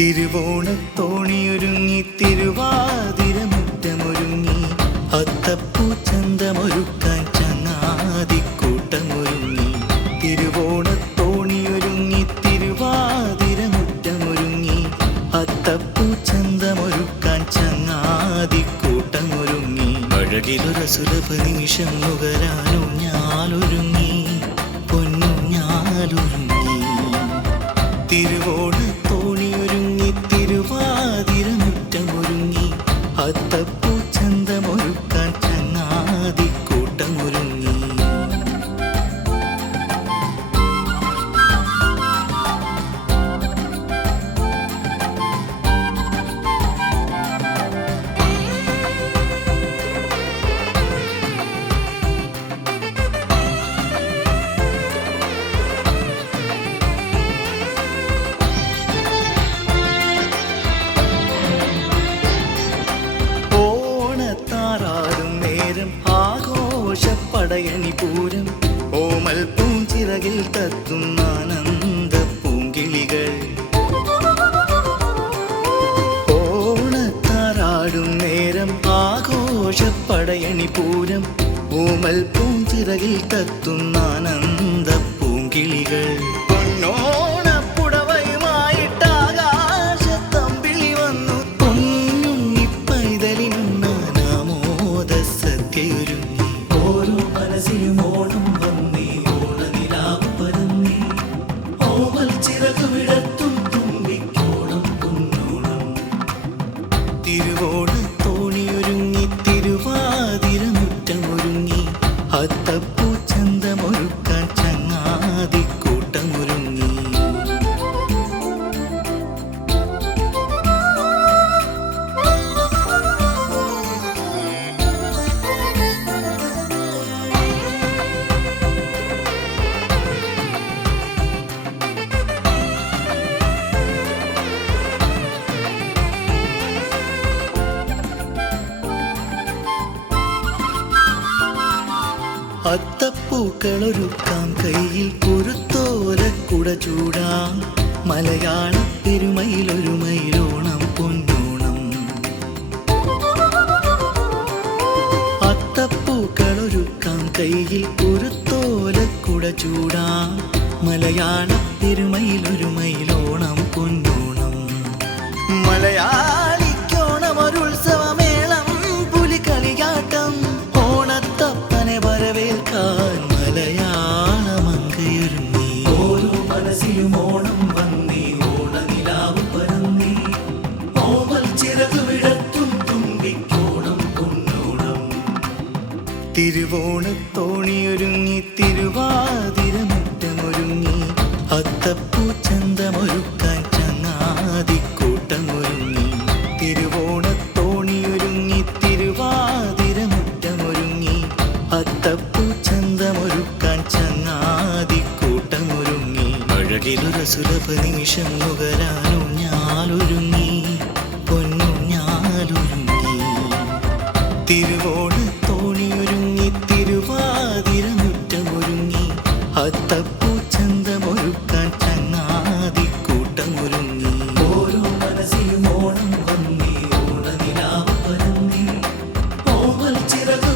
തിരുവോണത്തോണിയൊരുങ്ങി തിരുവാതിരമുറ്റമൊരുങ്ങി അത്തപ്പൂച്ചന്തമൊരുക്കാൻ ചങ്ങാതിക്കൂട്ടമൊരുങ്ങി. തിരുവോണത്തോണിയൊരുങ്ങി തിരുവാതിരമുറ്റമൊരുങ്ങി അത്തപ്പൂച്ചന്തമൊരുക്കാൻ ചങ്ങാതിക്കൂട്ടമൊരുങ്ങി. അഴകിലൊരസുലഭ നിമിഷം നുകരാനോ ഞാലൊരുങ്ങി പൊന്നു ഞാലൊരുങ്ങി. തിരുവോണത്തോണിയൊരുങ്ങി തിരുവാതിരമുറ്റമൊരുങ്ങി അത്തപ്പൂച്ചന്തമൊരുക്കാൻ ചങ്ങാതിക്കൂട്ടമൊരുങ്ങി. പടയണിപൂരം ഓമൽ പൂഞ്ചിറകിൽ തത്തുന്ന ആനന്ദ പൂങ്കിളികൾ. ഓണത്താറാടും നേരം ആഘോഷപ്പടയണിപൂരം ഓമൽ പൂഞ്ചിറകിൽ തത്തുന്ന ആനന്ദ പൂങ്കിളികൾ. പൊന്നോണപ്പുടവയുമായിട്ടാകാശത്തമ്പിളി വന്നു പൊന്നുണ്ണി പൈതലിനുണ്ണാൻ ആമോദ സദ്യയൊരുങ്ങി. ഓരോ മനസ്സിലും ഓണം വന്നേ ഓണനിലാവ് പരന്നേ ഓമൽ ചിറകു വിടർത്തും തുമ്പിക്കോണം പൊന്നോണം. തിരുവോണത്തോണിയൊരുങ്ങി തിരുവാതിരമുറ്റമൊരുങ്ങി അത്തപ്പൂച്ചന്തമൊരുക്കാൻ ചങ്ങാതിക്കൂട്ടമൊരുങ്ങി. അത്തപ്പൂക്കളൊരുക്കാം കയ്യിൽ കുരുത്തോലക്കുട ചൂടാം മലയാള പെരുമയിലൊരു മയിലോണം പൊന്നോണം. അത്തപ്പൂക്കളൊരുക്കാം കയ്യിൽ കുരുത്തോലക്കുട ചൂടാം മലയാള പെരുമയിലൊരു മയിലോണം പൊന്നോണം. മലയാളിക്കോണമൊരുത്സവമേളം പുലിക്കളിയാട്ടം ഓണത്തപ്പനെ വരവേൽക്കാൻ മലയാളമങ്കയൊരുങ്ങി. ഓരോ മനസ്സിലും ഓണം വന്നേ ഓണനിലാവ് പരന്നേ ഓമൽ ചിറകു വിടർത്തും തുമ്പിക്കോണം പൊന്നോണം. തിരുവോണത്തോണിയൊരുങ്ങി തിരുവാതിരമുറ്റമൊരുങ്ങി അത്തപ്പൂച്ചന്തമൊരുക്കാൻ ചങ്ങാതിക്കൂട്ടമൊരുങ്ങി. തിരുവോണത്തോണിയൊരുങ്ങി തിരുവാതിരമുറ്റമൊരുങ്ങി അത്തപ്പൂച്ചന്തമൊരുക്കാൻ ചങ്ങാതിക്കൂട്ടമൊരുങ്ങി. അഴകിലൊരസുലഭ നിമിഷം നുകരാനോ ഞാലൊരുങ്ങി പൊന്നു ഞാലൊരുങ്ങി. തിരുവോണത്തോണിയൊരുങ്ങി തിരുവാതിരമുറ്റമൊരുങ്ങി അത്തപ്പൂച്ചന്തമൊരുക്കാൻ ചങ്ങാതിക്കൂട്ടമൊരുങ്ങി. ഓരോ മനസ്സിലും ഓണം വന്നേ ഓണനിലാവ് പരന്നേ ഓമൽ ചിറകു